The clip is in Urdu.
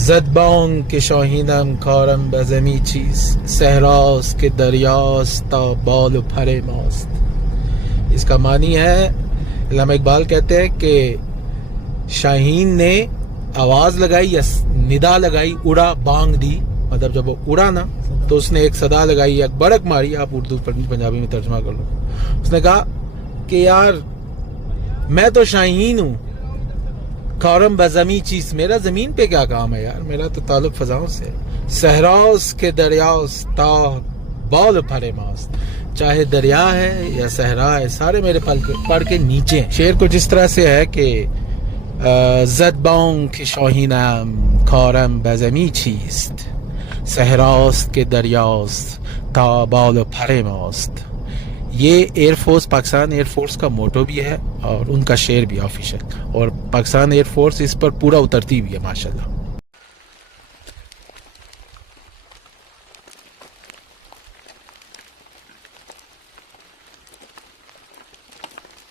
زدبان که شاهینم کارم بزمی چیست، صحراست که دریاست تا بال و پر ماست. اس کا معنی ہے علامہ اقبال کہتے ہیں کہ شاہین نے آواز لگائی یا ندا لگائی، اڑا بانگ دی، مطلب جب وہ اڑا نا تو اس نے ایک صدا لگائی، ایک بڑک ماری، آپ اردو پنجابی میں ترجمہ کر لو. اس نے کہا کہ یار میں تو شاہین ہوں، کارم بزمی چیز، میرا زمین پہ کیا کام ہے یار، میرا تو تعلق فضاؤں سے. صحراؤس کے دریاؤس تا بال پھرے ماست، چاہے دریا ہے یا صحرا ہے، سارے میرے پر کے نیچے ہیں. شعر کچھ اس طرح سے ہے کہ زدبان که شاهینم کارم بزمی چیست، صحراست که دریاست تا بال و پر ماست. یہ air force, Pakistan air force کا موٹو بھی ہے اور ان کا شعر بھی آفیشیل، اور پاکستان ایئر فورس اس پر پورا اترتی بھی ہے ماشاءاللہ.